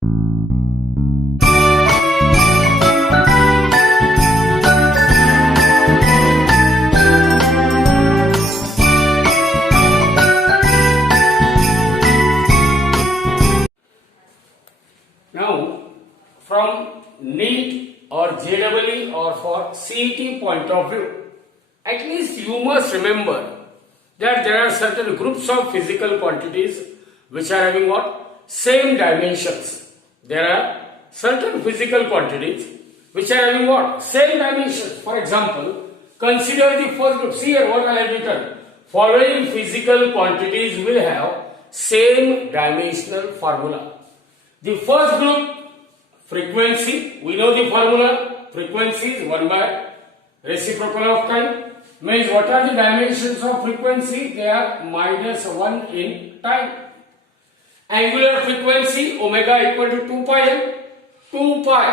Now, from NEET or JEE or for CET point of view, at least you must remember that there are certain groups of physical quantities which are having what? Same dimensions. There are certain physical quantities which are having what? Same dimensions. For example, consider the first group. See here what I have written. Following physical quantities will have same dimensional formula. The first group, frequency, we know the formula, frequency is 1 by reciprocal of time. Means what are the dimensions of frequency? They are -1 in time. Angular frequency, omega equal to 2 pi m, 2 pi,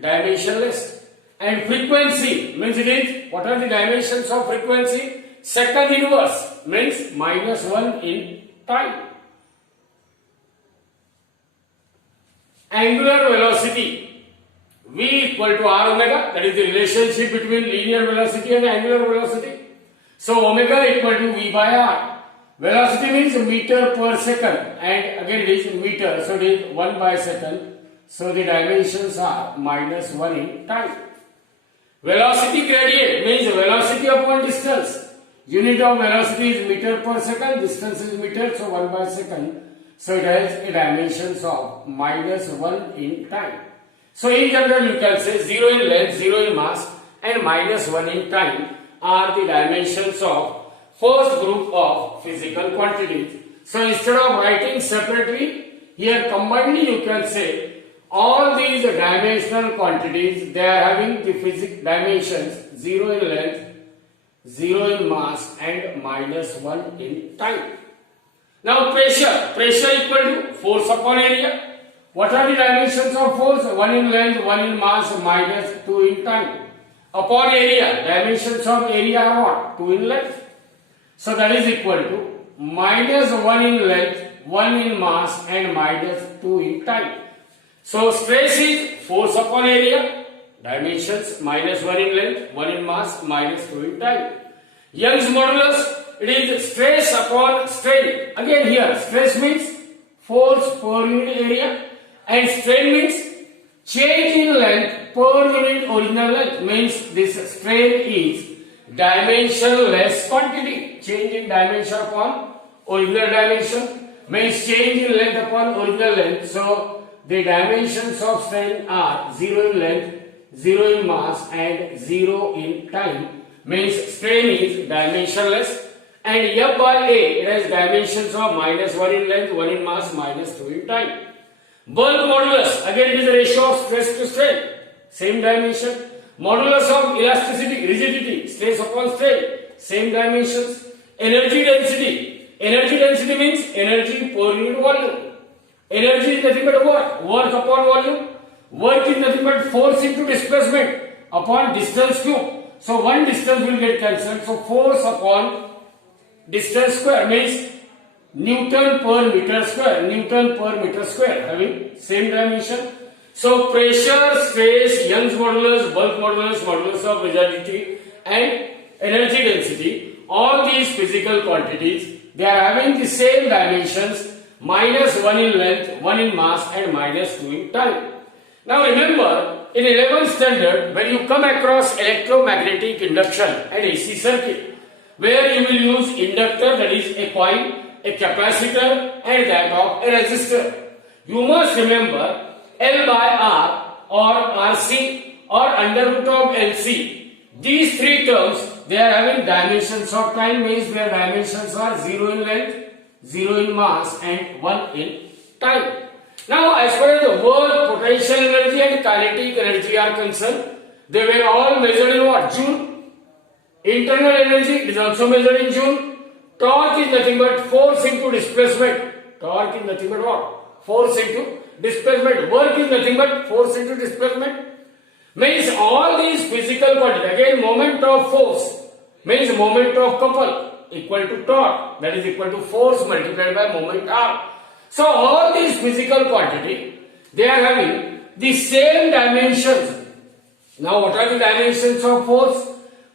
dimensionless. And frequency means it is, what are the dimensions of frequency? Second inverse, means -1 in time. Angular velocity, v equal to r omega, that is the relationship between linear velocity and angular velocity. So omega equal to v by r. Velocity means meter per second, and again it is meter, so it is 1 by second. So the dimensions are -1 in time. Velocity gradient means velocity upon distance. Unit of velocity is meter per second, distance is meter, so 1 by second. So it has a dimensions of -1 in time. So in general you can say 0 in length, 0 in mass and -1 in time are the dimensions of first group of physical quantities. So instead of writing separately, here combinedly you can say all these dimensional quantities, they are having the physical dimensions 0 in length, 0 in mass and -1 in time. Now pressure equal to force upon area. What are the dimensions of force? 1 in length, 1 in mass, -2 in time. Upon area, dimensions of area are what? 2 in length. So that is equal to -1 in length, 1 in mass and -2 in time. So stress is force upon area, dimensions -1 in length, 1 in mass, -2 in time. Young's modulus, it is stress upon strain. Again here, stress means force per unit area and strain means change in length per unit original length. Means this strain is dimensionless quantity. Change in dimension upon original dimension means change in length upon original length. So the dimensions of strain are 0 in length, 0 in mass and 0 in time. Means strain is dimensionless. And F by A, it has dimensions of -1 in length, 1 in mass, -2 in time. Bulk modulus, again it is a ratio of stress to strain, same dimension. Modulus of elasticity, rigidity, stress upon strain, same dimensions. Energy density means energy per unit volume. Energy is nothing but what? Work upon volume. Work is nothing but force into displacement upon distance cube. So one distance will get cancelled, so force upon distance square means Newton per meter square, having same dimension. So pressure, stress, Young's modulus, bulk modulus, modulus of rigidity and energy density, all these physical quantities, they are having the same dimensions, -1 in length, 1 in mass and -2 in time. Now remember, in 11th standard, when you come across electromagnetic induction and AC circuit, where you will use inductor, that is a coil, a capacitor and that of a resistor. You must remember L by R or RC or under root of LC. These three terms, they are having dimensions of time, means their dimensions are 0 in length, 0 in mass and 1 in time. Now as far as the work, potential energy and kinetic energy are concerned, they were all measured in what? Joule. Internal energy is also measured in joule. Torque is nothing but force into displacement. Torque is nothing but what? Force into displacement. Work is nothing but force into displacement. Means all these physical quantities. Again, moment of force means moment of couple equal to torque. That is equal to force multiplied by moment R. So all these physical quantity, they are having the same dimensions. Now what are the dimensions of force?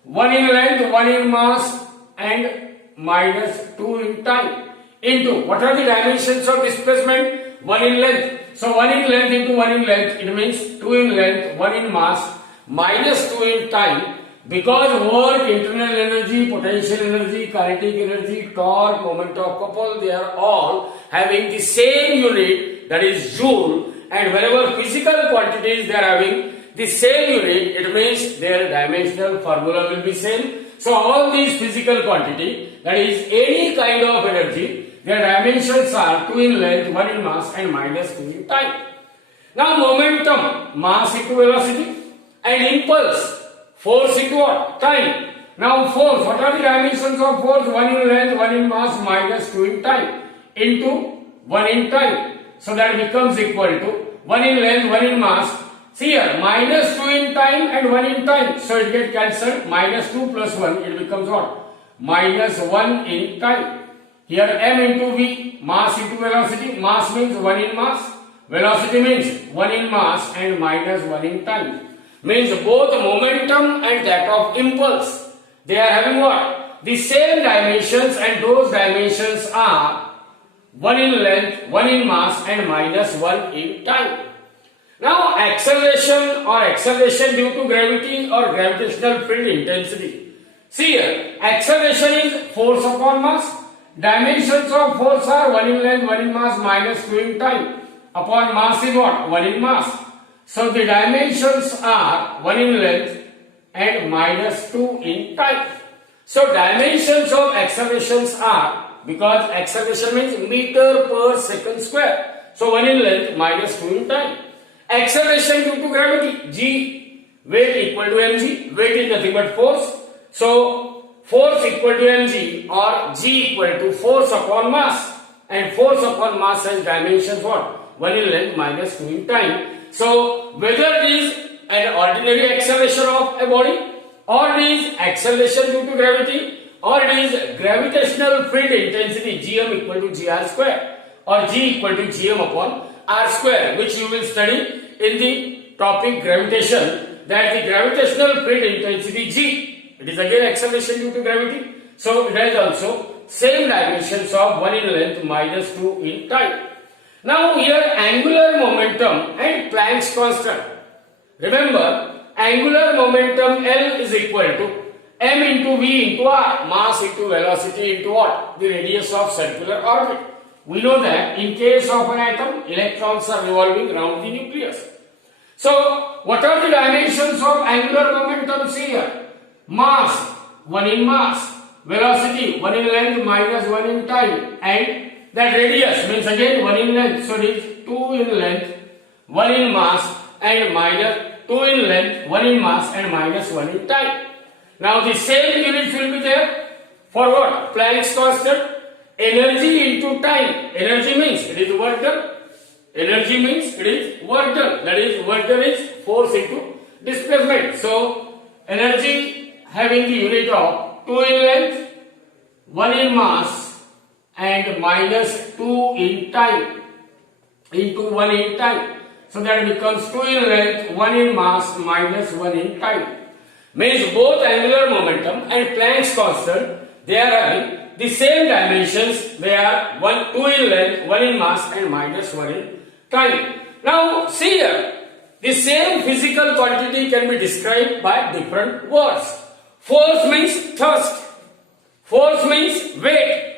1 in length, 1 in mass and minus 2 in time into what are the dimensions of displacement? 1 in length. So 1 in length into 1 in length, it means 2 in length, 1 in mass minus 2 in time. Because work, internal energy, potential energy, kinetic energy, torque, moment of couple, they are all having the same unit, that is joule, and whenever physical quantities they are having the same unit, it means their dimensional formula will be same. So all these physical quantity, that is any kind of energy, their dimensions are 2 in length, 1 in mass and minus 2 in time. Now momentum, mass into velocity, and impulse, force into what? Time. Now force, what are the dimensions of force? 1 in length, 1 in mass minus 2 in time into 1 in time. So that becomes equal to 1 in length, 1 in mass. See here, minus 2 in time and 1 in time. So it gets cancelled. Minus 2 plus 1, it becomes what? Minus 1 in time. Here m into v, mass into velocity. Mass means 1 in mass. Velocity means 1 in mass and minus 1 in time. Means both momentum and that of impulse, they are having what? The same dimensions, and those dimensions are 1 in length, 1 in mass and minus 1 in time. Now acceleration or acceleration due to gravity or gravitational field intensity. See here, acceleration is force upon mass. Dimensions of force are 1 in length, 1 in mass minus 2 in time. Upon mass is what? 1 in mass. So the dimensions are 1 in length and minus 2 in time. So dimensions of accelerations are, because acceleration means meter per second square. So 1 in length minus 2 in time. Acceleration due to gravity, g, weight equal to mg. Weight is nothing but force. So force equal to mg or g equal to force upon mass. And force upon mass has dimensions what? 1 in length minus 2 in time. So whether it is an ordinary acceleration of a body, or it is acceleration due to gravity, or it is gravitational field intensity, gm equal to gr square, or g equal to gm upon r square, which you will study in the topic gravitation, that the gravitational field intensity g, it is again acceleration due to gravity. So it has also same dimensions of 1 in length minus 2 in time. Now here angular momentum and Planck's constant. Remember, angular momentum L is equal to m into v into r, mass into velocity into what? The radius of circular orbit. We know that in case of an atom, electrons are revolving around the nucleus. So what are the dimensions of angular momentum? See here, mass 1 in mass, velocity 1 in length minus 1 in time, and that radius means again 1 in length, so it is 2 in length, 1 in mass and minus 2 in length, 1 in mass and minus 1 in time. Now the same units will be there for what? Planck's constant. Energy into time. Energy means it is work done. Energy means it is work done. That is, work done is force into displacement. So energy having the unit of 2 in length, 1 in mass and minus 2 in time into 1 in time. So that becomes 2 in length, 1 in mass minus 1 in time. Means both angular momentum and Planck's constant, they are having the same dimensions. They are 2 in length, 1 in mass and minus 1 in time. Now see here, the same physical quantity can be described by different words. Force means thrust, force means weight,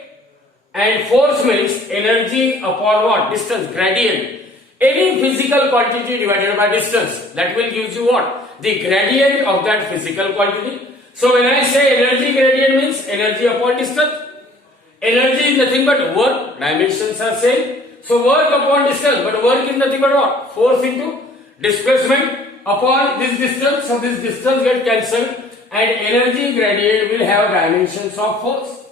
and force means energy upon what? Distance, gradient. Any physical quantity divided by distance, that will give you what? The gradient of that physical quantity. So when I say energy gradient means energy upon distance. Energy is nothing but work, dimensions are same. So work upon distance, but work is nothing but what? Force into displacement upon this distance. So this distance gets cancelled and energy gradient will have dimensions of force.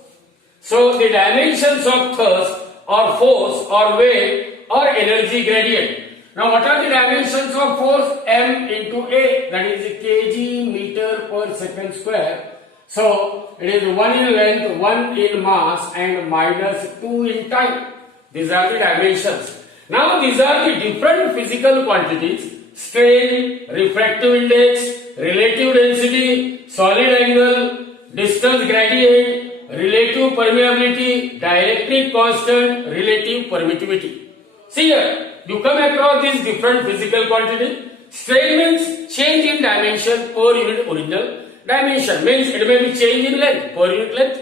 So the dimensions of thrust or force or weight or energy gradient. Now what are the dimensions of force? M into A, that is kg meter per second square. So it is 1 in length, 1 in mass and minus 2 in time. These are the dimensions. Now these are the different physical quantities: strain, refractive index, relative density, solid angle, distance gradient, relative permeability, dielectric constant, relative permittivity. See here, you come across these different physical quantities. Strain means change in dimension per unit original dimension, means it may be change in length per unit length,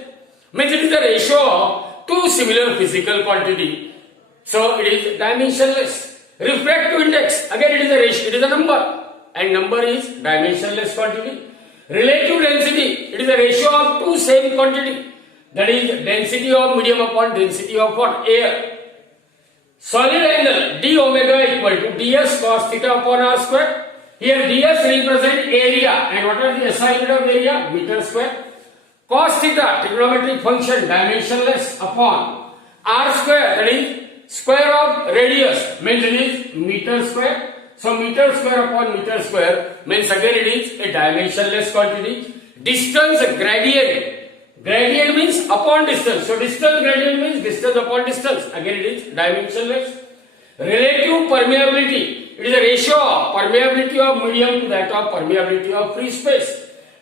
means it is the ratio of two similar physical quantity. So it is dimensionless. Refractive index, again it is a ratio, it is a number, and number is dimensionless quantity. Relative density, it is a ratio of two same quantity, that is density of medium upon density of what? Air. Solid angle, d omega equal to ds cos theta upon r square. Here ds represent area, and what are the SI unit of area? Meter square. Cos theta, trigonometric function, dimensionless, upon r square, that is square of radius, means it is meter square. So meter square upon meter square means again it is a dimensionless quantity. Distance gradient, gradient means upon distance, so distance gradient means distance upon distance, again it is dimensionless. Relative permeability, it is a ratio of permeability of medium to that of permeability of free space.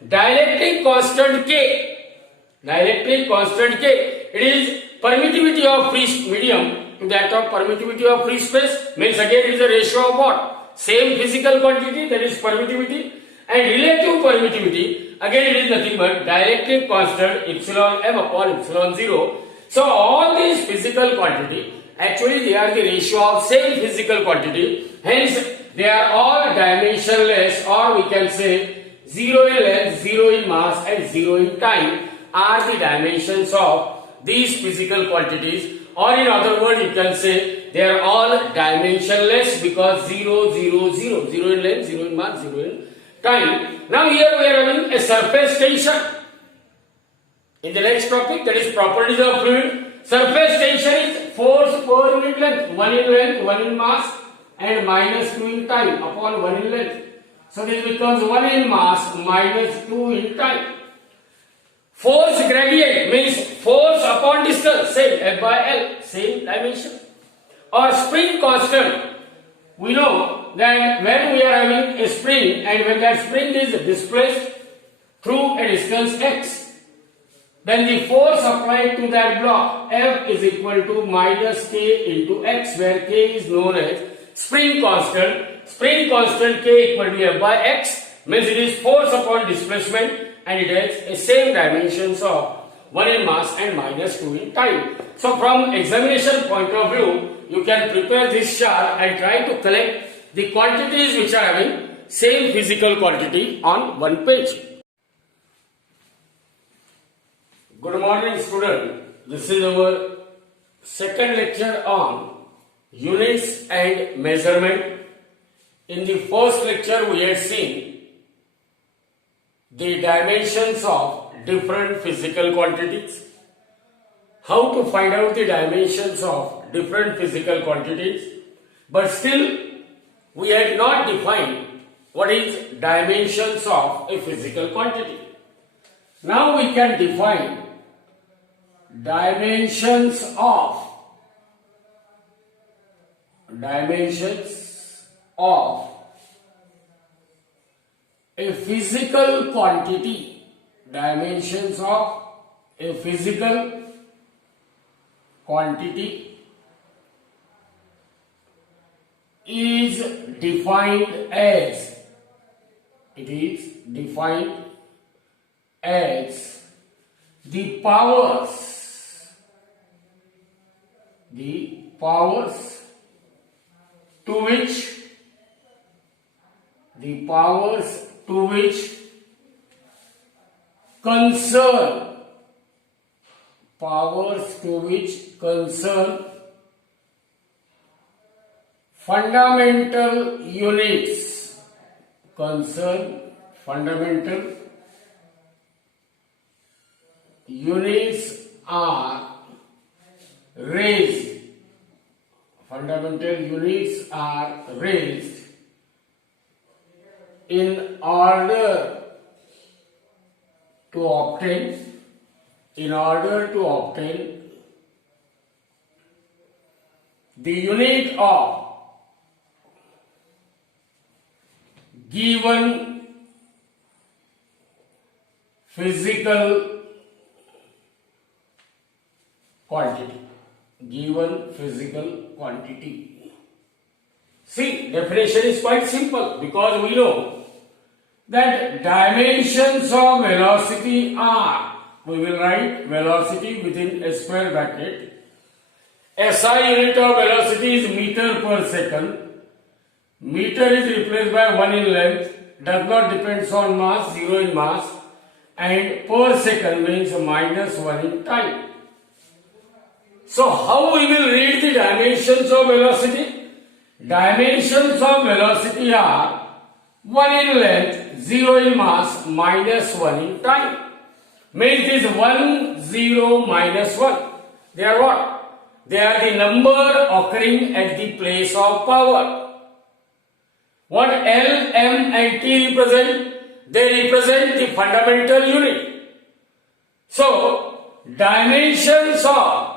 Dielectric constant K, dielectric constant K, it is permittivity of free medium to that of permittivity of free space, means again it is a ratio of what? Same physical quantity, that is permittivity, and relative permittivity, again it is nothing but dielectric constant epsilon m upon epsilon 0. So all these physical quantity, actually they are the ratio of same physical quantity, hence they are all dimensionless, or we can say 0 in length, 0 in mass and 0 in time are the dimensions of these physical quantities, or in other words you can say they are all dimensionless because 0, 0, 0, 0 in length, 0 in mass, 0 in time. Now here we are having a surface tension. In the next topic, that is properties of fluid. Surface tension is force per unit length, 1 in length, 1 in mass and minus 2 in time upon 1 in length. So this becomes 1 in mass minus 2 in time. Force gradient means force upon distance, same F by L, same dimension. Or spring constant, we know that when we are having a spring and when that spring is displaced through a distance x, then the force applied to that block F is equal to minus K into x, where K is known as spring constant. Spring constant K equal to F by x means it is force upon displacement, and it has a same dimensions of 1 in mass and minus 2 in time. So from examination point of view, you can prepare this chart and try to collect the quantities which are having same physical quantity on one page. Good morning student, this is our second lecture on units and measurement. In the first lecture we had seen the dimensions of different physical quantities, how to find out the dimensions of different physical quantities, but still we had not defined what is dimensions of a physical quantity. Now we can define dimensions of a physical quantity. Dimensions of a physical quantity is defined as, it is defined as the powers to which concern fundamental units, are raised, fundamental units are raised in order to obtain the unit of given physical quantity. Given physical quantity. See, definition is quite simple because we know that dimensions of velocity are, we will write velocity within a square bracket. SI unit of velocity is meter per second. Meter is replaced by 1 in length, does not depend on mass, 0 in mass, and per second means -1 in time. So how we will read the dimensions of velocity? Dimensions of velocity are 1 in length, 0 in mass, -1 in time. Means this 1, 0, -1. They are what? They are the number occurring at the place of power. What L, M and T represent? They represent the fundamental unit. So, dimensions of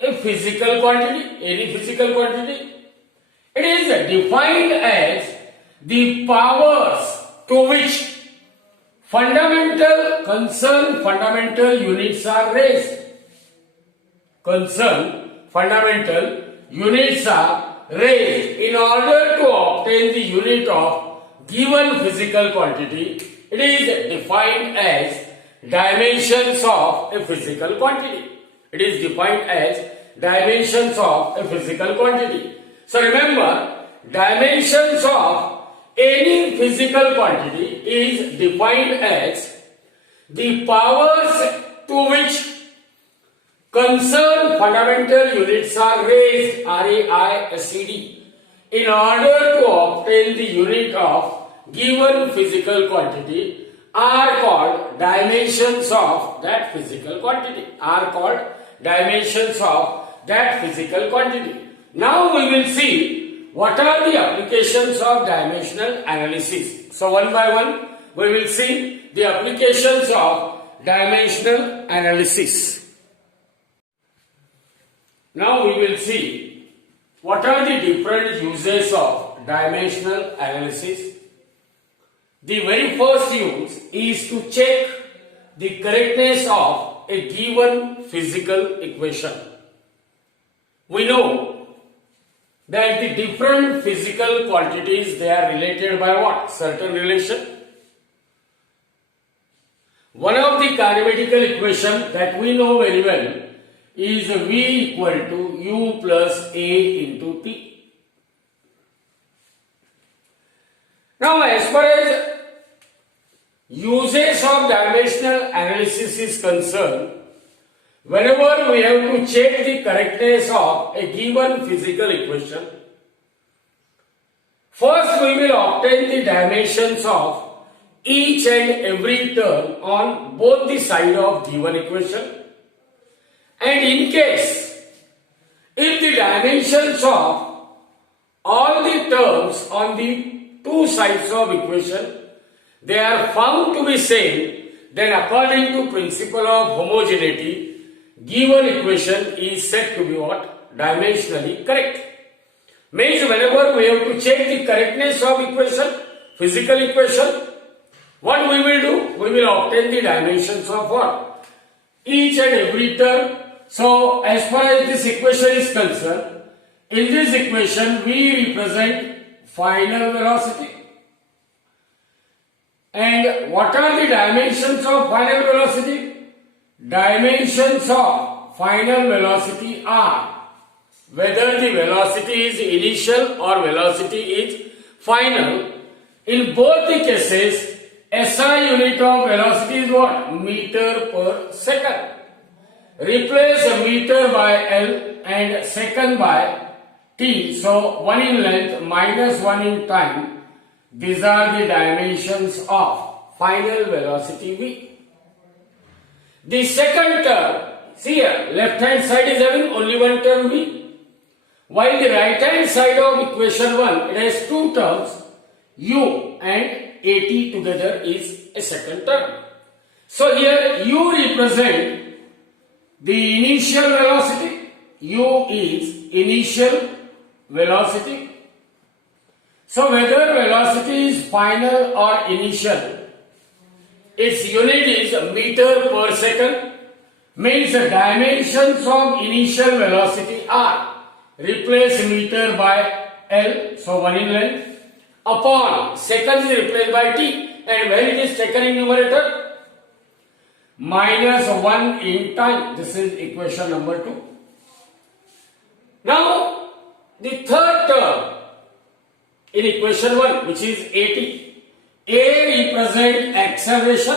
a physical quantity, any physical quantity, it is defined as the powers to which fundamental units are raised. Fundamental units are raised in order to obtain the unit of given physical quantity. It is defined as dimensions of a physical quantity. It is defined as dimensions of a physical quantity. So remember, dimensions of any physical quantity is defined as the powers to which concerned fundamental units are raised, RAISED, in order to obtain the unit of given physical quantity are called dimensions of that physical quantity. Now we will see what are the applications of dimensional analysis. So one by one we will see the applications of dimensional analysis. Now we will see what are the different uses of dimensional analysis. The very first use is to check the correctness of a given physical equation. We know that the different physical quantities, they are related by what? Certain relation. One of the kinematical equation that we know very well is V equal to U plus A into T. Now as far as uses of dimensional analysis is concerned, whenever we have to check the correctness of a given physical equation, first we will obtain the dimensions of each and every term on both the side of given equation. And in case, if the dimensions of all the terms on the two sides of equation, they are found to be same, then according to principle of homogeneity, given equation is said to be what? Dimensionally correct. Means whenever we have to check the correctness of equation, physical equation, what we will do? We will obtain the dimensions of what? Each and every term. So as far as this equation is concerned, in this equation we represent final velocity. And what are the dimensions of final velocity? Dimensions of final velocity are whether the velocity is initial or velocity is final. In both the cases, SI unit of velocity is what? Meter per second. Replace meter by L and second by T. So 1 in length minus 1 in time. These are the dimensions of final velocity V. The second term, see here, left hand side is having only one term V. While the right hand side of equation 1, it has two terms, U and AT together is a second term. So here U represent the initial velocity, U is initial velocity. So whether velocity is final or initial, its unit is meter per second, means the dimensions of initial velocity are, replace meter by L, so 1 in length, upon seconds is replaced by T, and when it is taken in numerator, minus 1 in time. This is equation number 2. Now, the third term in equation 1, which is AT. A represent acceleration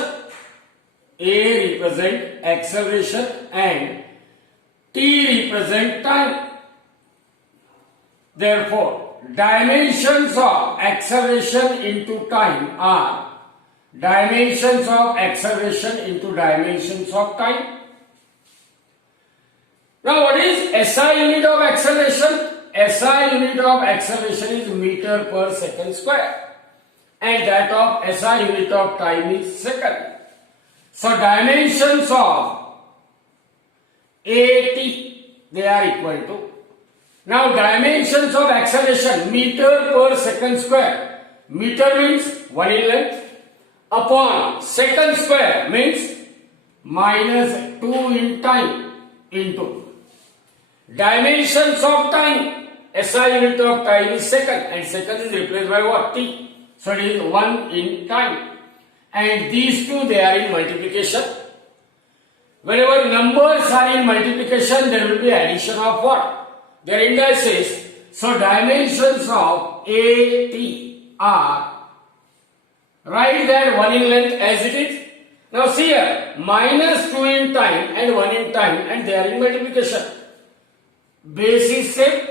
and T represent time. Therefore, dimensions of acceleration into time are dimensions of acceleration into dimensions of time. Now, what is SI unit of acceleration? SI unit of acceleration is meter per second square, and that of SI unit of time is second. So dimensions of AT, they are equal to. Now dimensions of acceleration, meter per second square. Meter means 1 in length, upon second square means minus 2 in time into dimensions of time. SI unit of time is second, and second is replaced by what? T. So it is 1 in time. And these two, they are in multiplication. Whenever numbers are in multiplication, there will be addition of what? Their indices. So dimensions of AT are, write that 1 in length as it is. Now see here, minus 2 in time and 1 in time, and they are in multiplication. Base is same.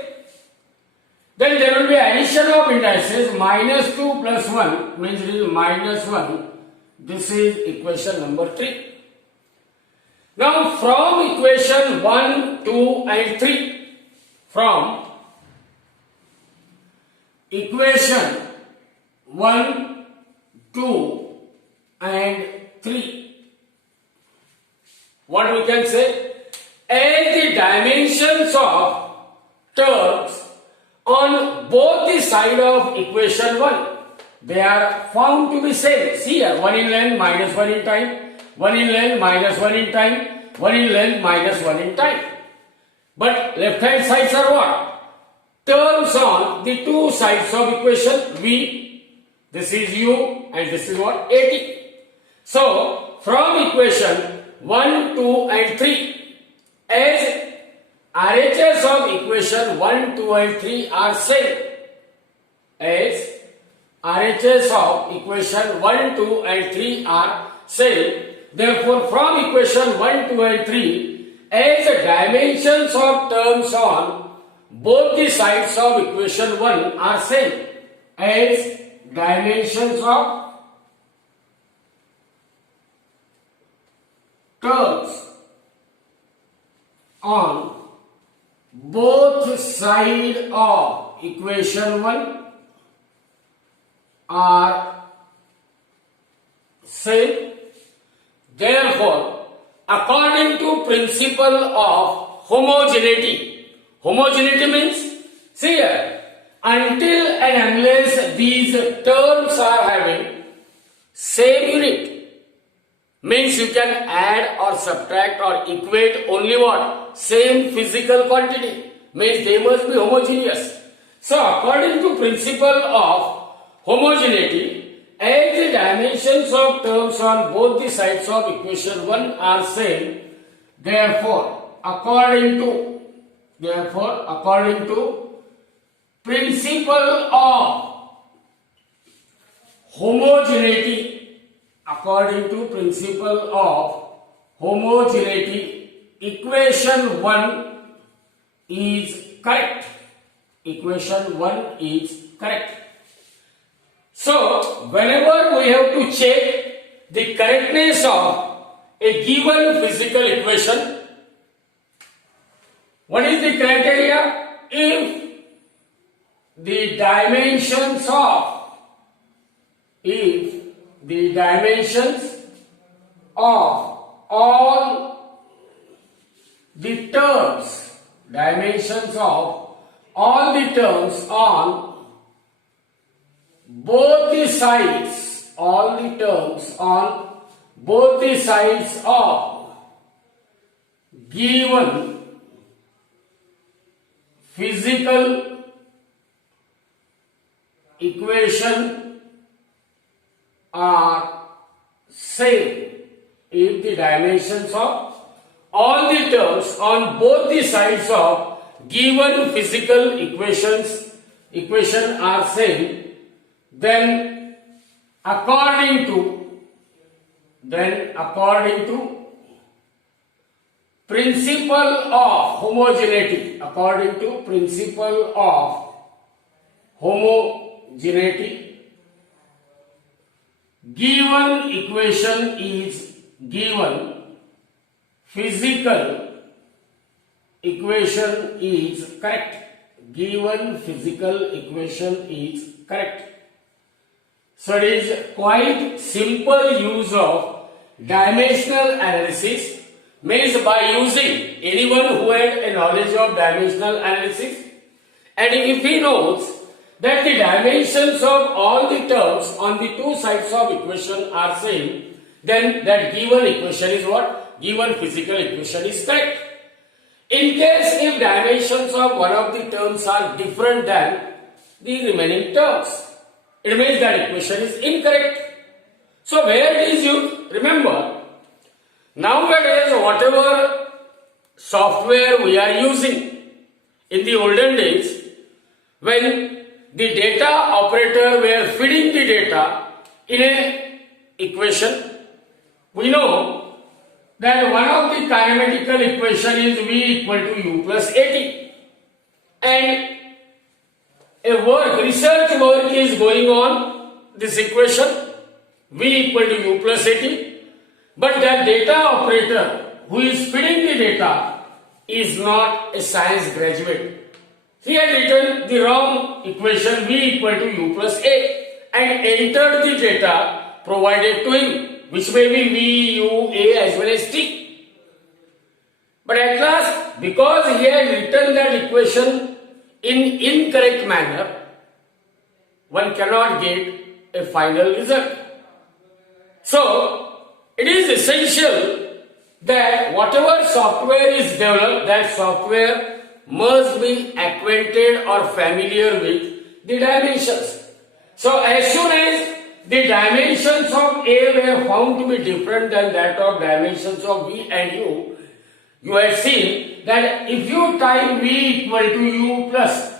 Then there will be addition of indices. Minus 2 plus 1 means it is minus 1. This is equation number 3. Now from equation 1, 2 and 3, from equation 1, 2 and 3, what we can say? As the dimensions of terms on both the side of equation 1, they are found to be same. See here, 1 in length minus 1 in time, 1 in length minus 1 in time, 1 in length minus 1 in time. But left hand sides are what? Terms on the two sides of equation V. This is U and this is what? AT. So from equation 1, 2 and 3, as RHS of equation 1, 2 and 3 are same, as RHS of equation 1, 2 and 3 are same. Therefore, from equation 1, 2 and 3, as the dimensions of terms on both the sides of equation 1 are same, as dimensions of terms on both sides of equation 1 are same. Therefore, according to principle of homogeneity, homogeneity means, see here, until and unless these terms are having same unit, means you can add or subtract or equate only what? Same physical quantity, means they must be homogeneous. So according to principle of homogeneity, as the dimensions of terms on both the sides of equation 1 are same, therefore according to principle of homogeneity, equation 1 is correct. So, whenever we have to check the correctness of a given physical equation, what is the criteria? If the dimensions of all the terms dimensions of all the terms on both the sides, all the terms on both the sides of given physical equation are same. If the dimensions of all the terms on both the sides of given physical equation are same, then according to principle of homogeneity, according to principle of homogeneity, given equation is given physical equation is correct. Given physical equation is correct. So it is quite simple use of dimensional analysis, means by using anyone who had a knowledge of dimensional analysis, and if he knows that the dimensions of all the terms on the two sides of equation are same, then that given equation is what? Given physical equation is correct. In case if dimensions of one of the terms are different than the remaining terms, it means that equation is incorrect. So where it is used? Remember, nowadays whatever software we are using, in the olden days when the data operator were feeding the data in a equation, we know that one of the kinematical equation is V equal to U plus AT, and a research work is going on this equation V equal to U plus AT, but that data operator who is feeding the data is not a science graduate. He had written the wrong equation V equal to U plus A and entered the data provided to him, which may be V, U, A as well as T. But at last, because he had written that equation in incorrect manner, one cannot get a final result. So, it is essential that whatever software is developed, that software must be acquainted or familiar with the dimensions. So, as soon as the dimensions of A were found to be different than that of dimensions of V and U, you have seen that if you type V equal to U plus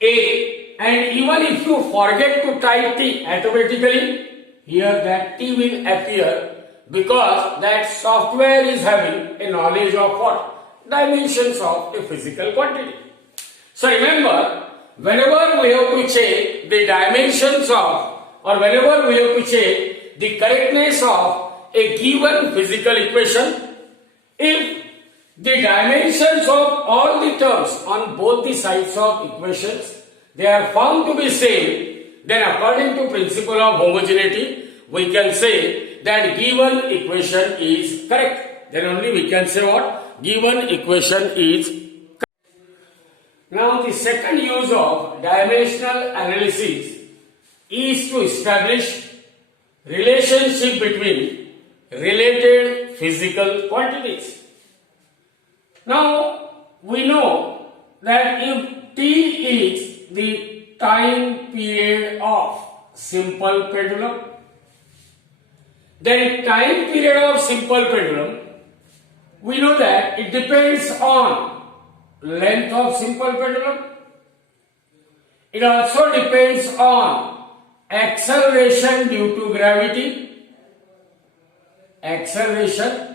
A, and even if you forget to type T, automatically here that T will appear, because that software is having a knowledge of what? Dimensions of a physical quantity. So remember, whenever we have to check the dimensions of, or whenever we have to check the correctness of a given physical equation, if the dimensions of all the terms on both the sides of equations, they are found to be same, then according to principle of homogeneity, we can say that given equation is correct. Then only we can say what? Given equation is correct. Now the second use of dimensional analysis is to establish relationship between related physical quantities. Now we know that if T is the time period of simple pendulum, then time period of simple pendulum, we know that it depends on length of simple pendulum. It also depends on acceleration due to gravity. Acceleration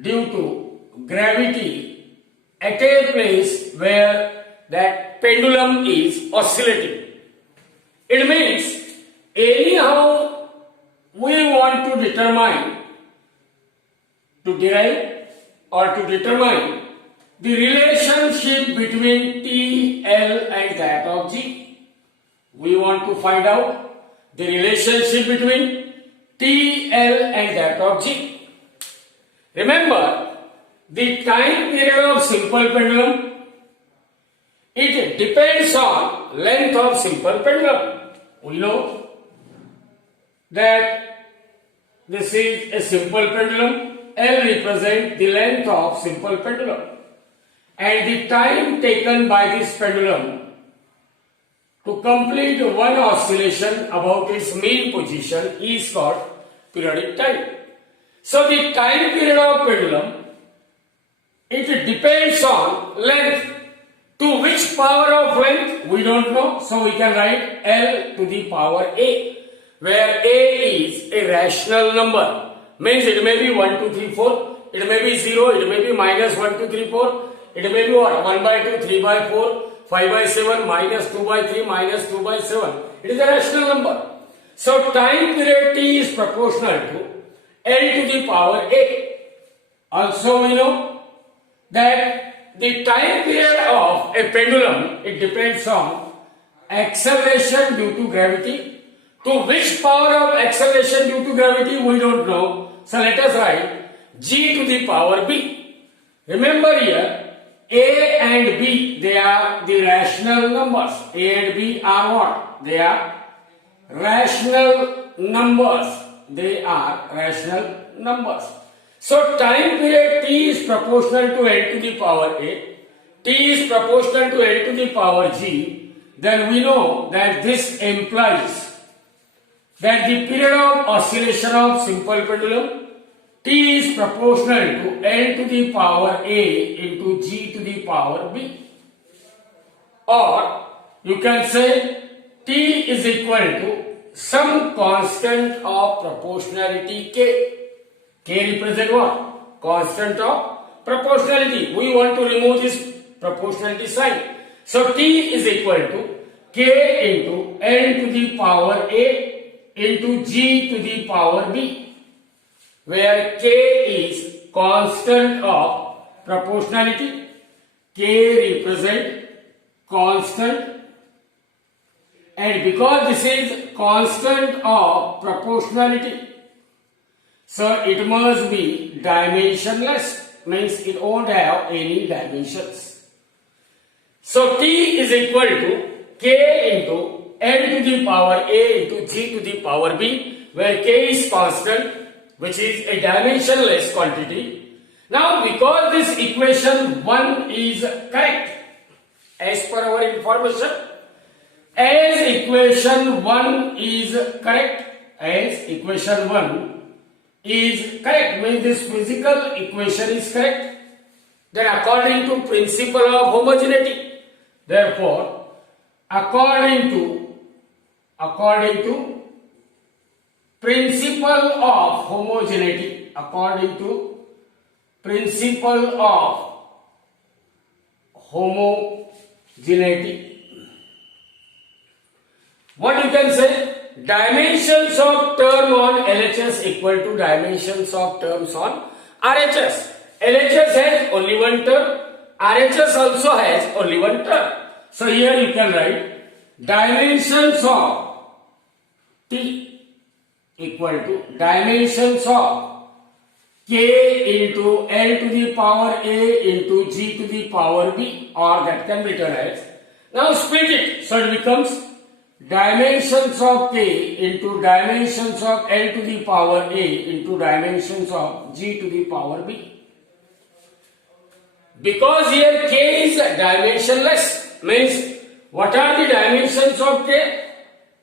due to gravity at a place where that pendulum is oscillating. It means anyhow we want to determine, to derive or to determine the relationship between T, L and that of G. We want to find out the relationship between T, L and that of G. Remember, the time period of simple simple pendulum? It depends on length of simple pendulum. We know that this is a simple pendulum. L represents the length of simple pendulum, and the time taken by this pendulum to complete one oscillation about its mean position is called periodic time. So the time period of pendulum, it depends on length. To which power of length we don't know, so we can write L to the power A, where A is a rational number. Means it may be 1, 2, 3, 4, it may be 0, it may be minus 1, 2, 3, 4, it may be what? 1 by 2, 3 by 4, 5 by 7, minus 2 by 3, minus 2 by 7. It is a rational number. So time period T is proportional to L to the power A. Also we know that the time period of a pendulum, it depends on acceleration due to gravity. To which power of acceleration due to gravity we don't know. So let us write G to the power B. Remember here, A and B, they are the rational numbers. A and B are what? They are rational numbers. They are rational numbers. So time period T is proportional to L to the power A, T is proportional to L to the power G, then we know that this implies that the period of oscillation of simple pendulum T is proportional to L to the power A into G to the power B. Or you can say T is equal to some constant of proportionality K. K represent what? Constant of proportionality. We want to remove this proportionality sign. So T is equal to K into L to the power A into G to the power B, where K is constant of proportionality. K represent constant, and because this is constant of proportionality, so it must be dimensionless, means it won't have any dimensions. So T is equal to K into L to the power A into G to the power B, where K is constant, which is a dimensionless quantity. Now because this equation 1 is correct, as per our information, as equation 1 is correct, means this physical equation is correct, then according to principle of homogeneity, therefore according to principle of homogeneity, what you can say? Dimensions of term on LHS equal to dimensions of terms on RHS. LHS has only one term, RHS also has only one term. So here you can write dimensions of T equal to dimensions of K into L to the power A into G to the power B, or that can be written as, now split it, so it becomes dimensions of K into dimensions of L to the power A into dimensions of G to the power B. Because here K is dimensionless, means what are the dimensions of K?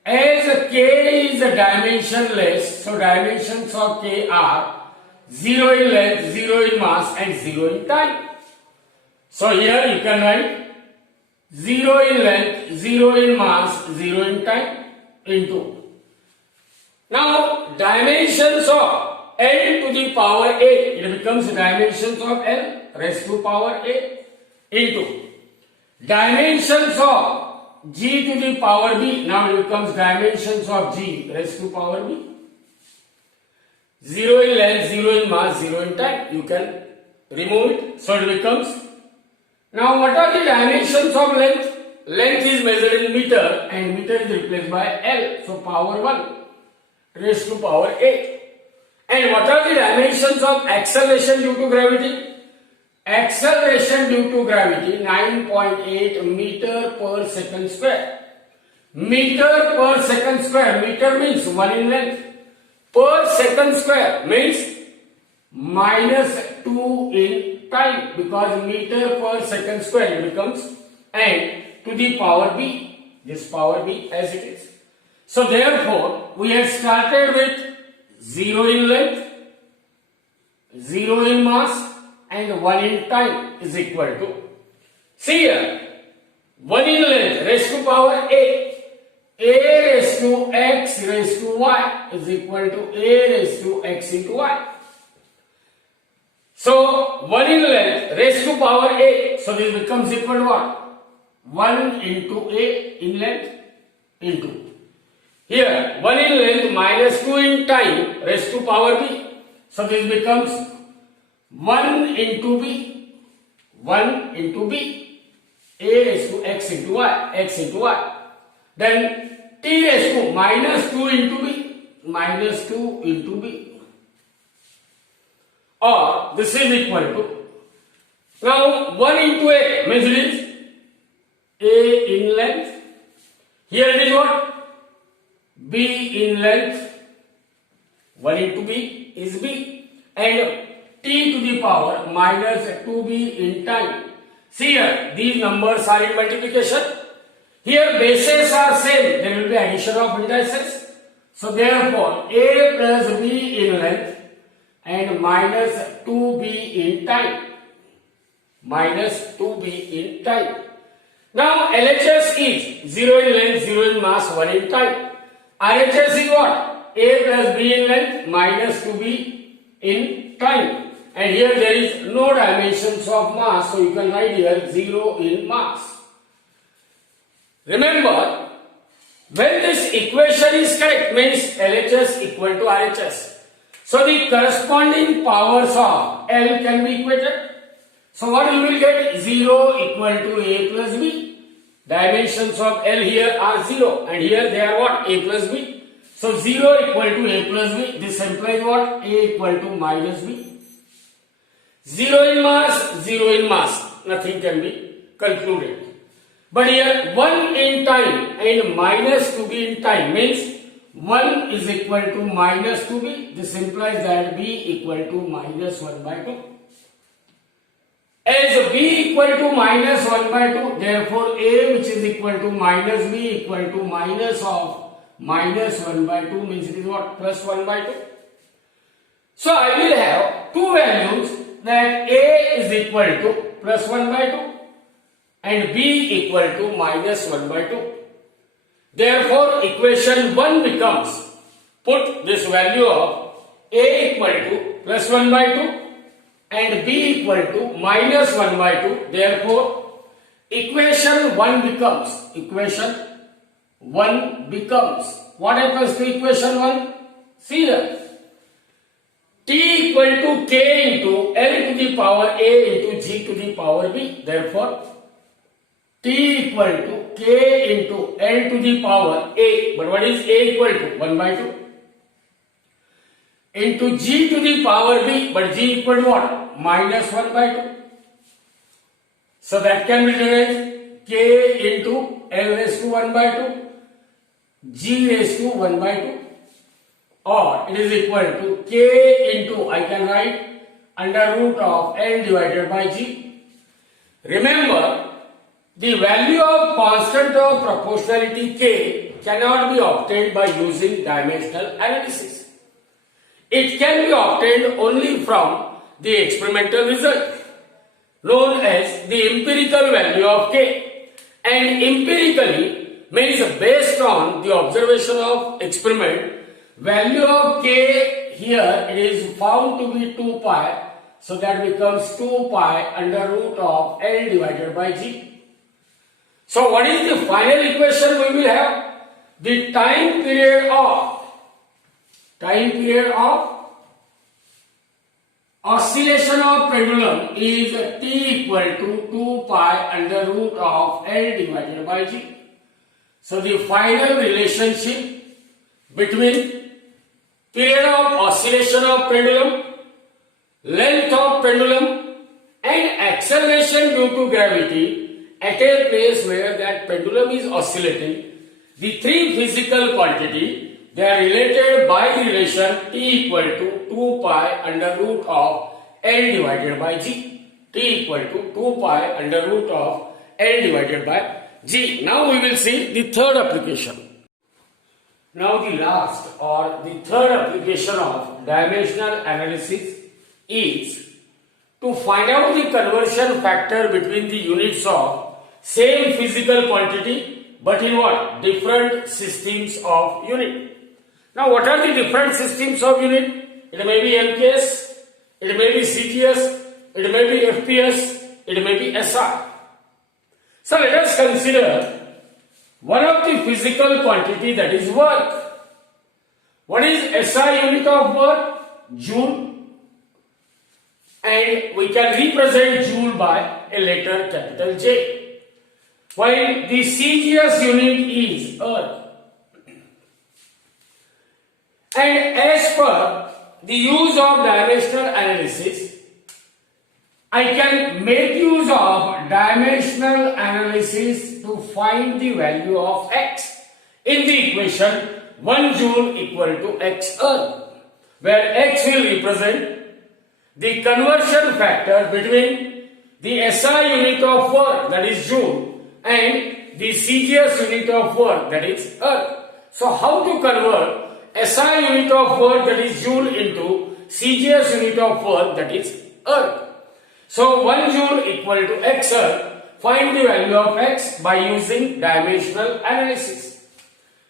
As K is dimensionless, so dimensions of K are 0 in length, 0 in mass and 0 in time. So here you can write 0 in length, 0 in mass, 0 in time into. Now dimensions of L to the power A, it becomes dimensions of L raised to power A into dimensions of G to the power B, now it becomes dimensions of G raised to power B. 0 in length, 0 in mass, 0 in time, you can remove it, so it becomes. Now what are the dimensions of length? Length is measured in meter and meter is replaced by L, so power 1 raised to power A. And what are the dimensions of acceleration due to gravity? acceleration due to gravity 9.8 meter per second square. Meter per second square, meter means 1 in length, per second square means minus 2 in time, because meter per second square becomes n to the power b, this power b as it is. So therefore we have started with 0 in length, 0 in mass and 1 in time is equal to, see here, 1 in length raised to power a raised to x raised to y is equal to a raised to x into y. So 1 in length raised to power a, so this becomes equal to what? 1 into a in length into, here 1 in length minus 2 in time raised to power b, so this becomes 1 into b, 1 into b, a raised to x into y, then t raised to minus 2 into b, minus 2 into b, or this is equal to, now 1 into a means it is a in length, here it is what? B in length, 1 into b is b, and t to the power minus 2b in time. See here, these numbers are in multiplication. Here bases are same, there will be addition of indices. So therefore a plus b in length and minus 2b in time. Minus 2b in time. Now LHS is 0 in length, 0 in mass, 1 in time. RHS is what? A plus b in length minus 2b in time. And here there is no dimensions of mass, so you can write here 0 in mass. Remember, when this equation is correct, means LHS equal to RHS. So the corresponding powers of L can be equated. So what you will get? 0 equal to A plus B. Dimensions of L here are 0 and here they are what? A plus B. So 0 equal to A plus B. This implies what? A equal to minus B. 0 in mass, 0 in mass. Nothing can be concluded. But here 1 in time and minus 2b in time means 1 is equal to minus 2b. This implies that b equal to minus 1 by 2. As b equal to minus 1 by 2, therefore a which is equal to minus b equal to minus of minus 1 by 2 means it is what? Plus 1 by 2. So I will have two values, that a is equal to plus 1 by 2 and b equal to minus 1 by 2. Therefore equation 1 becomes, put this value of a equal to plus 1 by 2 and b equal to minus 1 by 2. Therefore equation 1 becomes, what happens to equation 1? See here, t equal to k into L to the power a into g to the power b. Therefore t equal to k into L to the power a, but what is a equal to? 1 by 2 into g to the power b, but g equal to what? Minus 1 by 2. So that can be written as k into L raised to 1 by 2, g raised to 1 by 2, or it is equal to k into, I can write under root of L divided by g. Remember, the value of constant of proportionality k cannot be obtained by using dimensional analysis. It can be obtained only from the experimental result, known as the empirical value of k. And empirically means based on the observation of experiment, value of k here it is found to be 2 pi, so that becomes 2 pi under root of L divided by g. So what is the final equation we will have? The time period of oscillation of pendulum is t equal to 2 pi under root of L divided by g. So the final relationship between period of oscillation of pendulum, length of pendulum and acceleration due to gravity at a place where that pendulum is oscillating, the three physical quantity, they are related by the relation T equal to 2 pi under root of L divided by G. T equal to 2 pi under root of L divided by G. Now we will see the third application. Now the last or the third application of dimensional analysis is to find out the conversion factor between the units of same physical quantity but in what? Different systems of unit. Now what are the different systems of unit? It may be MKS, it may be CGS, it may be FPS, it may be SI. So let us consider one of the physical quantity, that is work. What is SI unit of work? Joule. And we can represent Joule by a letter capital J. While the CGS unit is earth. And as per the use of dimensional analysis, I can make use of dimensional analysis to find the value of X in the equation 1 joule equal to X earth, where X will represent the conversion factor between the SI unit of work, that is joule, and the CGS unit of work, that is earth. So how to convert SI unit of work, that is joule, into CGS unit of work, that is earth? So 1 joule equal to X earth, find the value of X by using dimensional analysis.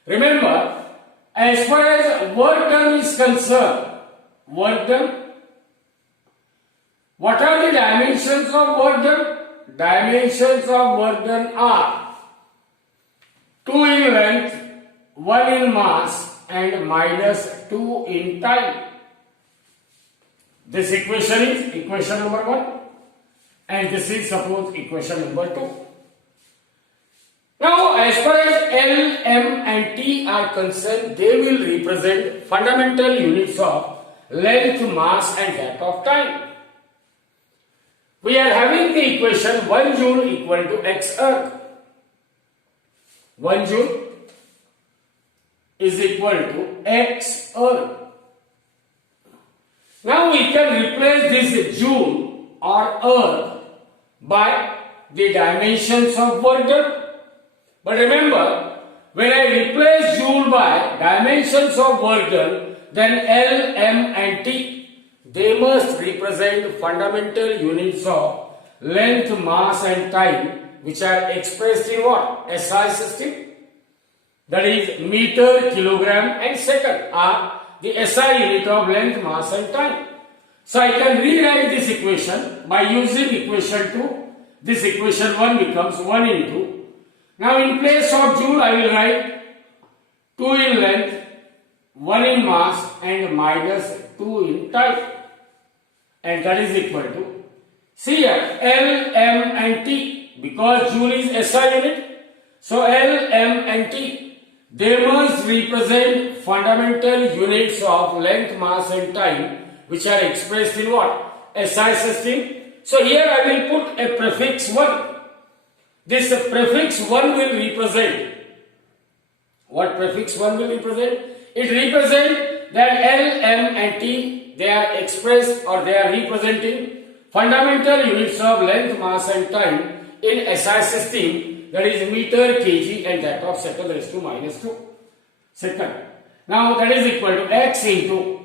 Remember, as far as work done is concerned, work done, what are the dimensions of work done? Dimensions of work done are 2 in length, 1 in mass and minus 2 in time. This equation is equation number 1. And this is suppose equation number 2. Now as far as L, M and T are concerned, they will represent fundamental units of length, mass and that of time. We are having the equation 1 joule equal to X earth. 1 joule is equal to X earth. Now we can replace this joule or earth by the dimensions of work done. But remember, when I replace joule by dimensions of work done, then L, M and T, they must represent fundamental units of length, mass and time, which are expressed in what? SI system. That is meter, kilogram and second are the SI unit of length, mass and time. So I can rewrite this equation by using equation 2. This equation 1 becomes 1 into. Now in place of joule I will write 2 in length, 1 in mass and minus 2 in time. And that is equal to, see here, L, M and T, because joule is SI unit. So L, M and T, they must represent fundamental units of length, mass and time, which are expressed in what? SI system. So here I will put a prefix 1. This prefix 1 will represent, what prefix 1 will represent? It represents that L, M and T, they are expressed or they are representing fundamental units of length, mass and time in SI system, that is meter, kg and that of second raised to minus 2 second. Now that is equal to X into.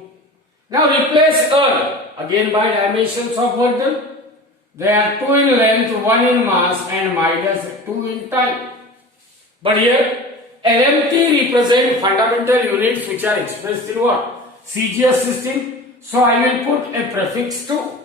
Now replace earth again by dimensions of work done. They are 2 in length, 1 in mass and minus 2 in time. But here LMT represent fundamental units which are expressed in what? CGS system. So I will put a prefix 2.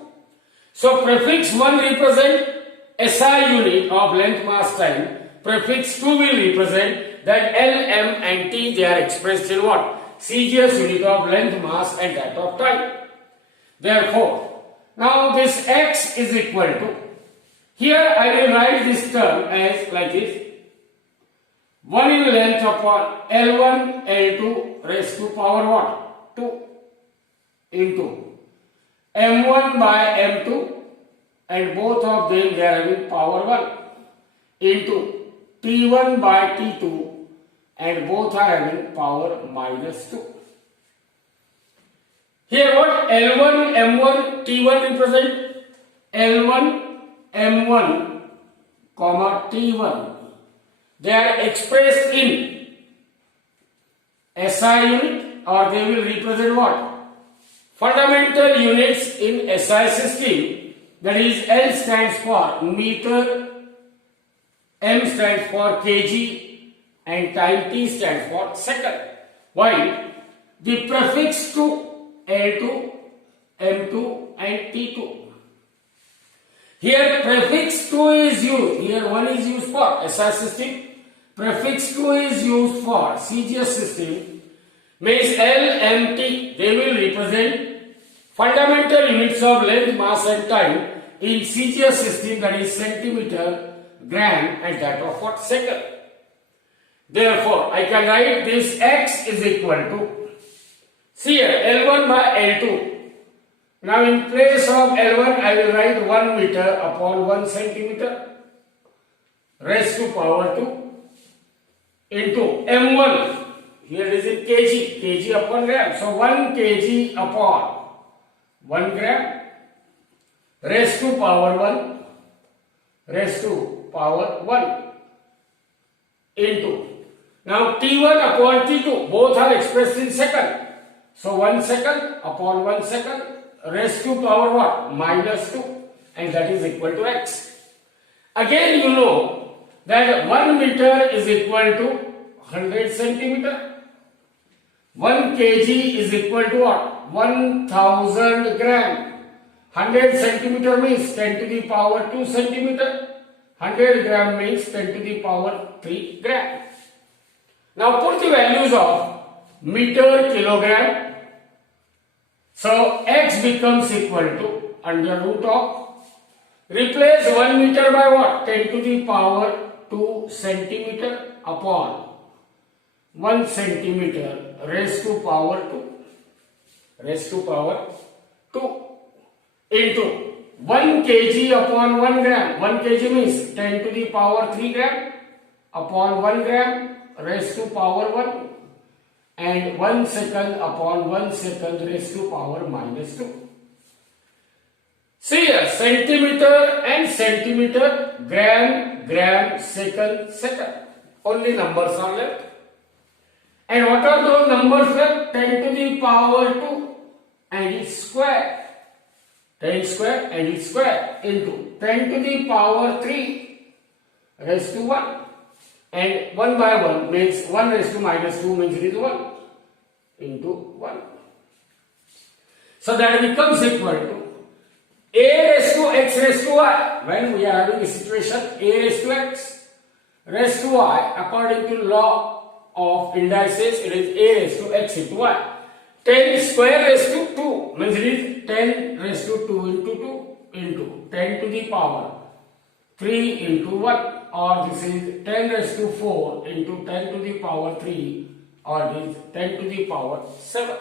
So prefix 1 represent SI unit of length, mass, time. Prefix 2 will represent that L, M and T, they are expressed in what? CGS unit of length, mass and that of time. Therefore, now this X is equal to, here I will write this term as like this, 1 in length upon L1, L2 raised to power what? 2 into M1 by M2 and both of them they are having power 1 into T1 by T2 and both are having power -2. Here what L1 M1 T1 represent L1 M1 comma T1, they are expressed in SI unit, or they will represent what? Fundamental units in SI system, that is L stands for meter, M stands for kg and time t stands for second, while the prefix to L2, M2 and T2. Here prefix 2 is used, here 1 is used for SI system, prefix 2 is used for CGS system, means L, M, T, they will represent fundamental units of length, mass and time in CGS system, that is centimeter, gram and that of what? Second. Therefore, I can write this x is equal to, see here, L1 by L2. Now in place of L1, I will write 1 meter upon 1 centimeter raised to power 2 into M1. Here is in kg, kg upon gram. So 1 kg upon 1 gram raised to power 1, raised to power 1 into. Now T1 upon T2, both are expressed in second. So 1 second upon 1 second raised to power what? -2, and that is equal to x. Again you know that 1 meter is equal to 100 centimeter. 1 kg is equal to what? 1000 gram. 100 centimeter means 10 to the power 2 centimeter. 100 gram means 10 to the power 3 gram. Now put the values of meter, kilogram. So x becomes equal to under root of, replace 1 meter by what? 10 to the power 2 centimeter upon 1 centimeter raised to power 2, raised to power 2 into 1 kg upon 1 gram. 1 kg means 10 to the power 3 gram upon 1 gram raised to power 1, and 1 second upon 1 second raised to power -2. See here, centimeter and centimeter, gram, gram, second, second. Only numbers are left. And what are those numbers left? 10 to the power 2 and its square. 10 square and its square into 10 to the power 3 raised to 1. And 1 by 1 means 1 raised to -2 means it is 1 into 1. So that becomes equal to a raised to x raised to y. When we are having a situation a raised to x raised to y, according to law of indices, it is a raised to x into y. 10 square raised to 2 means it is 10 raised to 2 into 2 into 10 to the power 3 into 1, or this is 10 raised to 4 into 10 to the power 3, or this 10 to the power 7.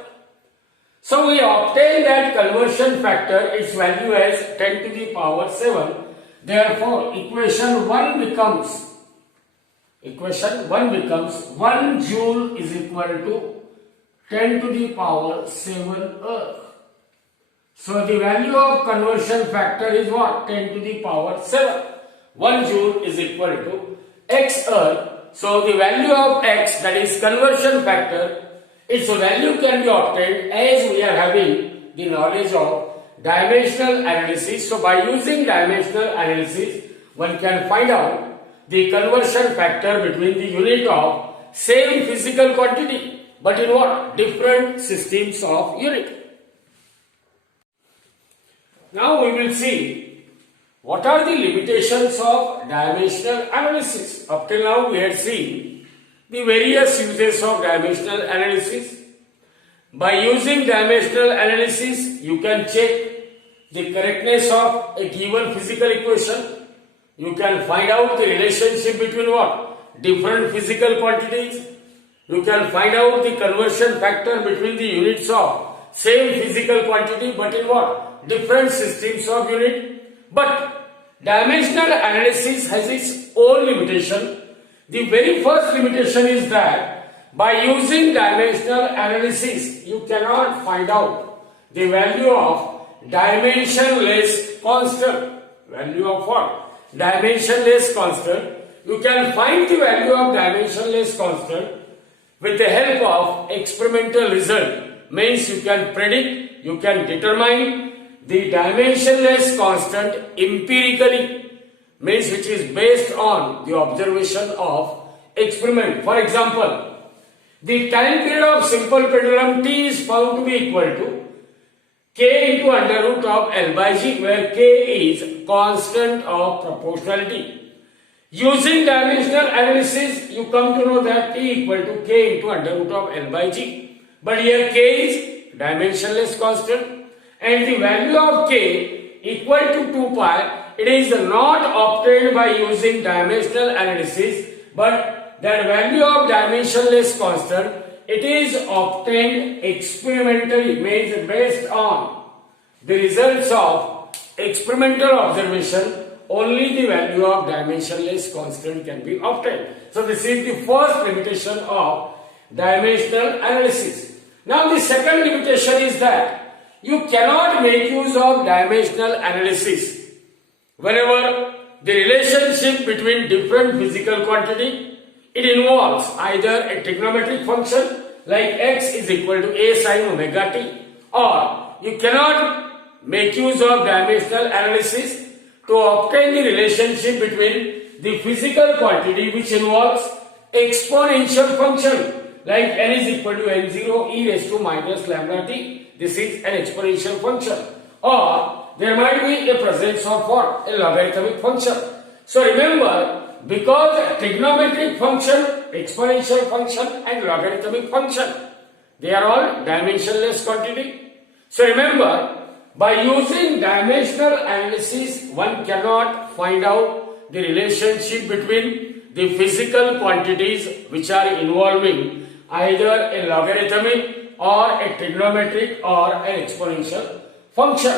So we obtain that conversion factor, its value as 10 to the power 7. Therefore equation 1 becomes 1 joule is equal to 10 to the power 7 earth. So the value of conversion factor is what? 10 to the power 7. 1 joule is equal to x earth. So the value of x, that is conversion factor, its value can be obtained as we are having the knowledge of dimensional analysis. So by using dimensional analysis, one can find out the conversion factor between the unit of same physical quantity, but in what? Different systems of unit. Now we will see what are the limitations of dimensional analysis. Up till now we had seen the various uses of dimensional analysis. By using dimensional analysis, you can check the correctness of a given physical equation. You can find out the relationship between what? Different physical quantities. You can find out the conversion factor between the units of same physical quantity, but in what? Different systems of unit. But dimensional analysis has its own limitation. The very first limitation is that by using dimensional analysis, you cannot find out the value of dimensionless constant. Value of what? Dimensionless constant. You can find the value of dimensionless constant with the help of experimental result. Means you can predict, you can determine the dimensionless constant empirically, means which is based on the observation of experiment. For example, the time period of simple pendulum T is found to be equal to K into under root of L by G, where K is constant of proportionality. Using dimensional analysis, you come to know that T equal to K into under root of L by G. But here K is dimensionless constant and the value of K equal to 2 pi. It is not obtained by using dimensional analysis, but that value of dimensionless constant, it is obtained experimentally, means based on the results of experimental observation. Only the value of dimensionless constant can be obtained. So this is the first limitation of dimensional analysis. Now the second limitation is that you cannot make use of dimensional analysis whenever the relationship between different physical quantity, it involves either a trigonometric function like x is equal to a sin omega t, or you cannot make use of dimensional analysis to obtain the relationship between the physical quantity which involves exponential function like n is equal to n0 e raised to minus lambda t. This is an exponential function. Or there might be a presence of what? A logarithmic function. So remember, because trigonometric function, exponential function and logarithmic function, they are all dimensionless quantity. So remember, by using dimensional analysis, one cannot find out the relationship between the physical quantities which are involving either a logarithmic or a trigonometric or an exponential function.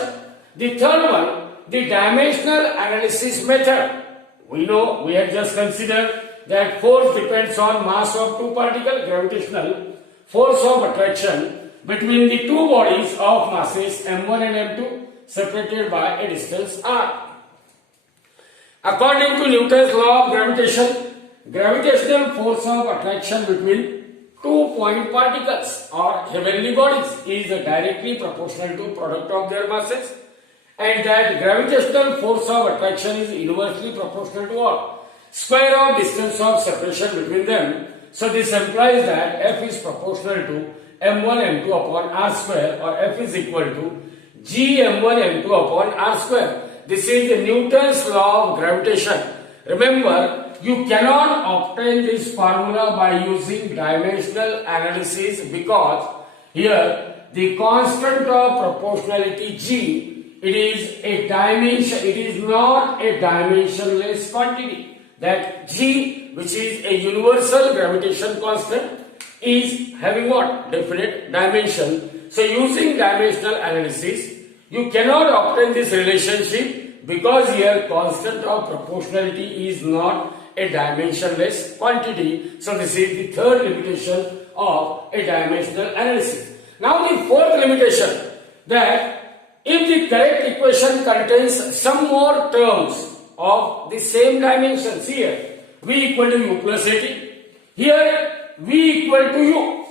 The third one, the dimensional analysis method. We know, we have just considered that force depends on mass of two particles, gravitational force of attraction between the two bodies of masses m1 and m2 separated by a distance r. According to Newton's law of gravitation, gravitational force of attraction between two point particles or heavenly bodies is directly proportional to product of their masses, and that gravitational force of attraction is inversely proportional to what? Square of distance of separation between them. So this implies that F is proportional to m1 m2 upon r square, or F is equal to g m1 m2 upon r square. This is the Newton's law of gravitation. Remember, you cannot obtain this formula by using dimensional analysis because here the constant of proportionality g, it is a dimension, it is not a dimensionless quantity. That g, which is a universal gravitation constant, is having what? Definite dimension. So using dimensional analysis, you cannot obtain this relationship because here constant of proportionality is not a dimensionless quantity. So this is the third limitation of a dimensional analysis. Now the fourth limitation, that if the correct equation contains some more terms of the same dimensions, here v equal to u plus at, here v equal to u.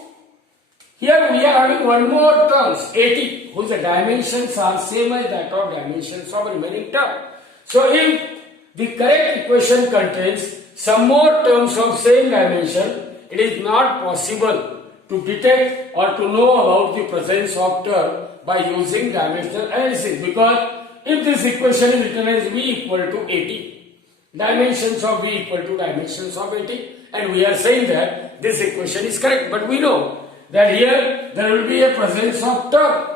Here we are having one more terms, at, whose dimensions are same as that of dimensions of remaining term. So if the correct equation contains some more terms of same dimension, it is not possible to detect or to know about the presence of term by using dimensional analysis, because if this equation is written as v equal to 80, dimensions of v equal to dimensions of 80, and we are saying that this equation is correct, but we know that here there will be a presence of term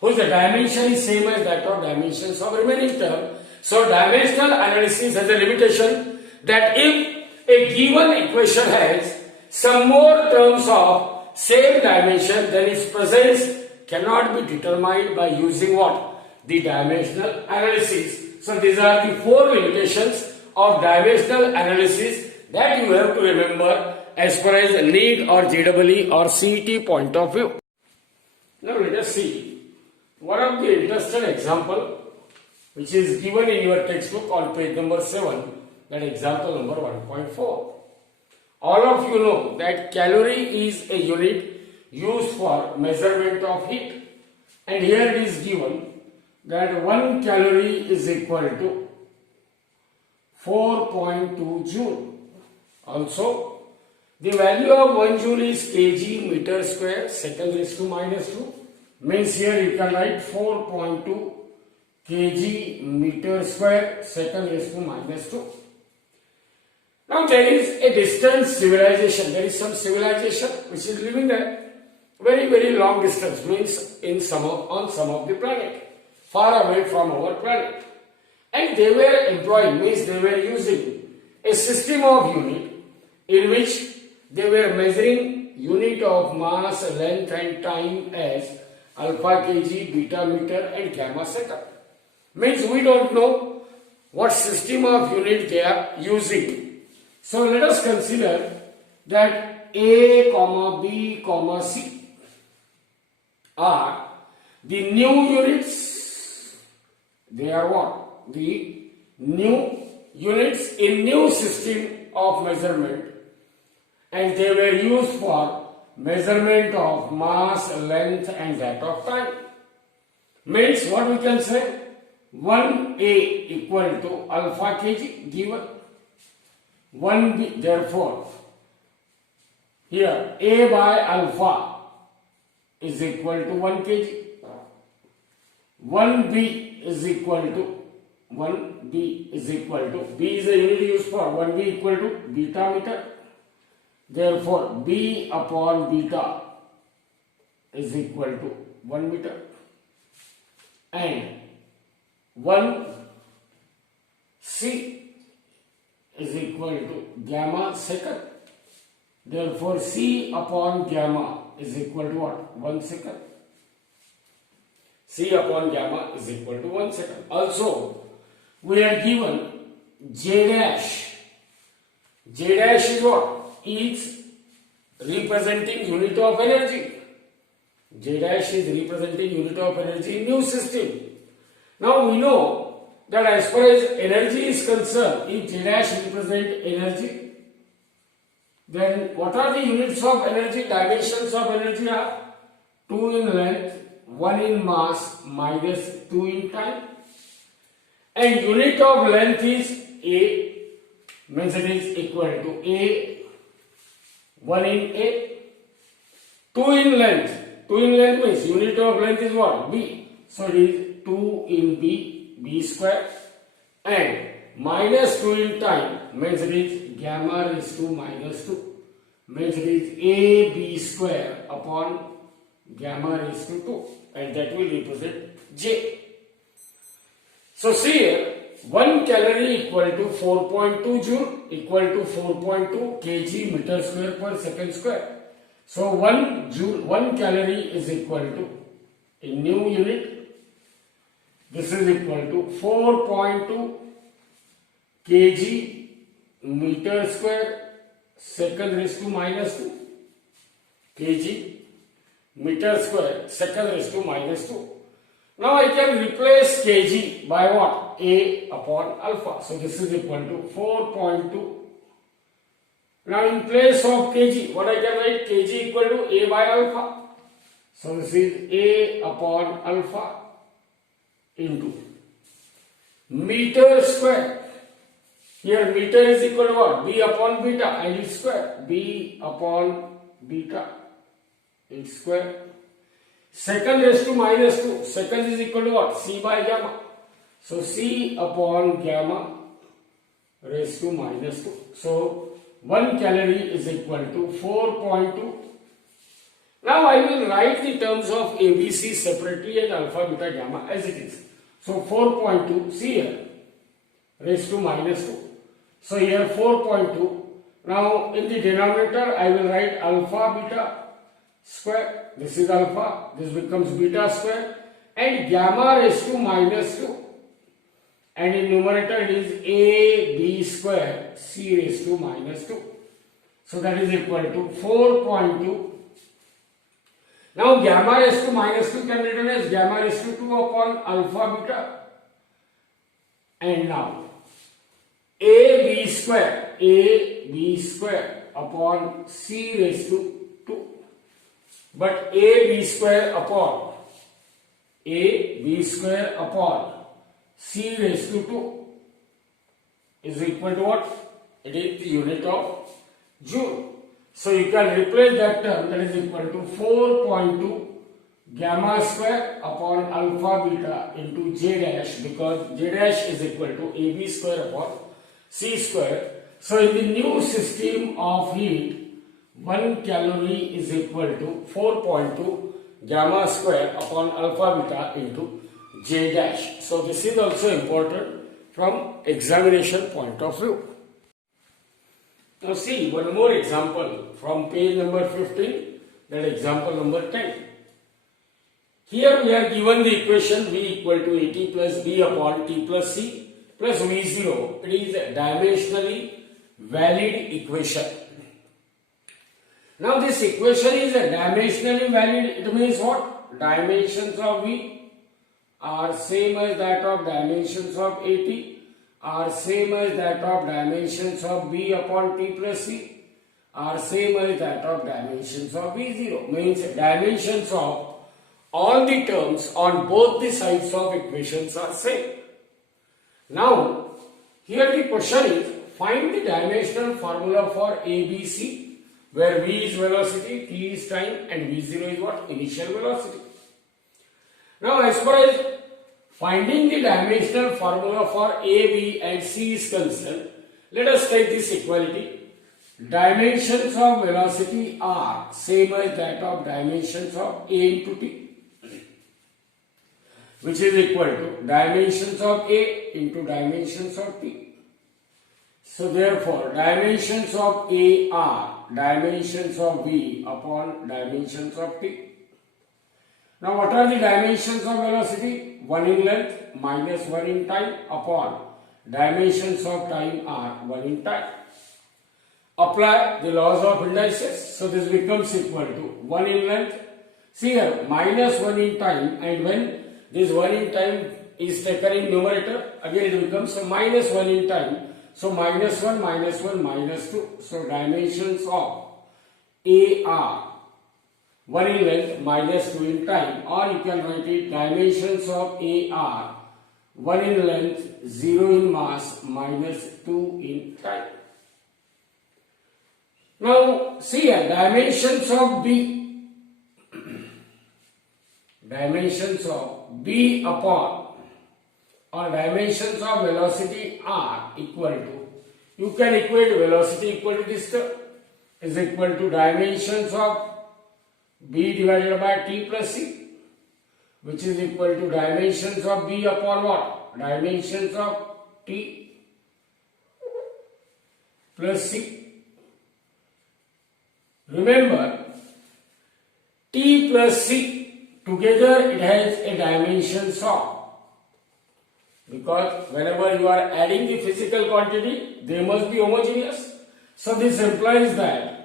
whose dimension is same as that of dimensions of remaining term. So dimensional analysis has a limitation that if a given equation has some more terms of same dimension, then its presence cannot be determined by using what? The dimensional analysis. So these are the four limitations of dimensional analysis that you have to remember as far as NEET or JEE or CET point of view. Now let us see one of the interesting example which is given in your textbook on page number 7, that example number 1.4. All of you know that calorie is a unit used for measurement of heat, and here it is given that 1 calorie is equal to 4.2 joule. Also, the value of 1 joule is kg meter square second raised to minus 2. Means here you can write 4.2 kg meter square second raised to minus 2. Now there is a distant civilization. There is some civilization which is living there very long distance, means on some of the planet, far away from our planet. And they were employing, means they were using a system of unit in which they were measuring unit of mass, length and time as alpha kg, beta meter and gamma second. Means we don't know what system of unit they are using. So let us consider that A, B, C are the new units. They are what? The new units in new system of measurement, and they were used for measurement of mass, length and that of time. Means what we can say? 1A equal to alpha kg given. 1B, therefore, here A by alpha is equal to 1 kg. 1B is equal to B is a unit used for 1B equal to beta meter. Therefore, B upon beta is equal to 1 meter. And 1C is equal to gamma second. Therefore, C upon gamma is equal to what? 1 second. C upon gamma is equal to 1 second. Also, we are given J dash. J dash is what? Is representing unit of energy. J dash is representing unit of energy in new system. Now we know that as far as energy is concerned, if J dash represent energy, then what are the units of energy? Dimensions of energy are 2 in length, 1 in mass, minus 2 in time. And unit of length is A, means it is equal to A, 1 in A. 2 in length. 2 in length means unit of length is what? B. So it is 2 in B square. And minus 2 in time means it is gamma raised to minus 2. Means it is AB square upon gamma raised to 2. And that will represent J. So see here, 1 calorie equal to 4.2 joule equal to 4.2 kg meter square per second square. So 1 calorie is equal to, in new unit, this is equal to 4.2 kg meter square second raised to minus 2 kg meter square second raised to minus 2. Now I can replace kg by what? A upon alpha. So this is equal to 4.2. Now in place of kg, what I can write? Kg equal to A by alpha. So this is A upon alpha into meter square. Here meter is equal to what? B upon beta and its square. B upon beta, its square. Second raised to minus 2. Second is equal to what? C by gamma. So C upon gamma raised to minus 2. So 1 calorie is equal to 4.2. Now I will write the terms of ABC separately and alpha, beta, gamma as it is. So 4.2, see here, raised to minus 2. So here 4.2. Now in the denominator I will write alpha, beta square. This is alpha, this becomes beta square, and gamma raised to minus 2. and in numerator it is ab square c raised to minus 2. So that is equal to 4.2. Now gamma raised to minus 2 can be written as gamma raised to 2 upon alpha beta. And now ab square upon c raised to 2. But ab square upon c raised to 2 is equal to what? It is the unit of joule. So you can replace that term, that is equal to 4.2 gamma square upon alpha beta into j dash, because j dash is equal to ab square upon c square. So in the new system of heat, 1 calorie is equal to 4.2 gamma square upon alpha beta into j dash. So this is also important from examination point of view. Now see one more example from page number 15, that example number 10. Here we are given the equation V equal to AT plus B upon T plus C plus V0. It is a dimensionally valid equation. Now this equation is a dimensionally valid. It means what? Dimensions of V are same as that of dimensions of AT, are same as that of dimensions of B upon T plus C, are same as that of dimensions of V0. Means dimensions of all the terms on both the sides of equations are same. Now here the question is, find the dimensional formula for ABC, where V is velocity, T is time, and V0 is what? Initial velocity. Now as far as finding the dimensional formula for A, B and C is concerned, let us take this equality. Dimensions of velocity are same as that of dimensions of A into T, which is equal to dimensions of A into dimensions of T. So therefore dimensions of A are dimensions of V upon dimensions of T. Now what are the dimensions of velocity? 1 in length minus 1 in time upon dimensions of time are 1 in time. Apply the laws of indices. So this becomes equal to 1 in length. See here, minus 1 in time, and when this 1 in time is taken in numerator, again it becomes minus 1 in time. So minus 1, minus 1, minus 2. So dimensions of A are 1 in length minus 2 in time, or you can write it dimensions of A are 1 in length, 0 in mass, minus 2 in time. Now see here, dimensions of B upon, or dimensions of velocity are equal to, you can equate velocity equal to this term, is equal to dimensions of B divided by T plus C, which is equal to dimensions of B upon what? Dimensions of T plus C. Remember, T plus C together it has a dimensions of, because whenever you are adding the physical quantity, they must be homogeneous. So this implies that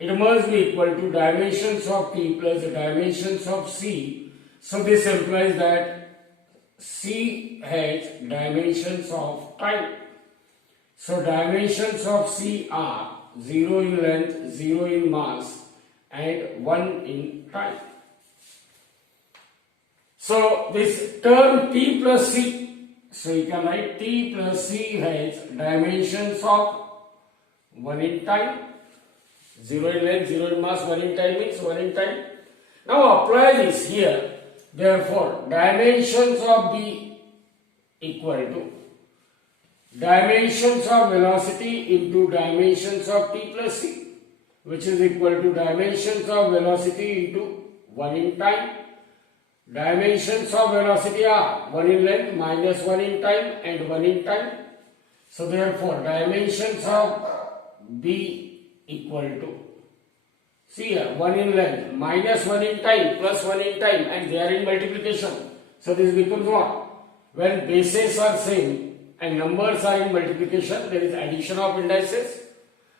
it must be equal to dimensions of T plus the dimensions of C. So this implies that C has dimensions of time. So dimensions of C are 0 in length, 0 in mass, and 1 in time. So this term T plus C, so you can write T plus C has dimensions of 1 in time, 0 in length, 0 in mass, 1 in time means 1 in time. Now apply this here. Therefore, dimensions of B equal to dimensions of velocity into dimensions of T plus C, which is equal to dimensions of velocity into 1 in time. Dimensions of velocity are 1 in length minus 1 in time and 1 in time. So therefore, dimensions of B equal to, see here, 1 in length minus 1 in time plus 1 in time, and they are in multiplication. So this becomes what? When bases are same, and numbers are in multiplication, there is addition of indices.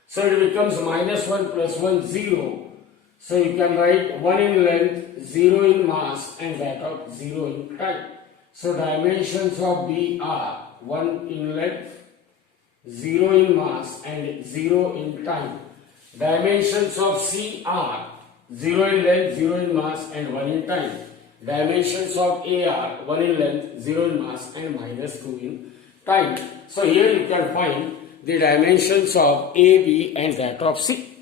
So it becomes -1 plus 1, 0. So you can write 1 in length, 0 in mass, and that of 0 in time. So dimensions of B are 1 in length, 0 in mass, and 0 in time. Dimensions of C are 0 in length, 0 in mass, and 1 in time. Dimensions of A are 1 in length, 0 in mass, and -2 in time. So here you can find the dimensions of A, B, and that of C.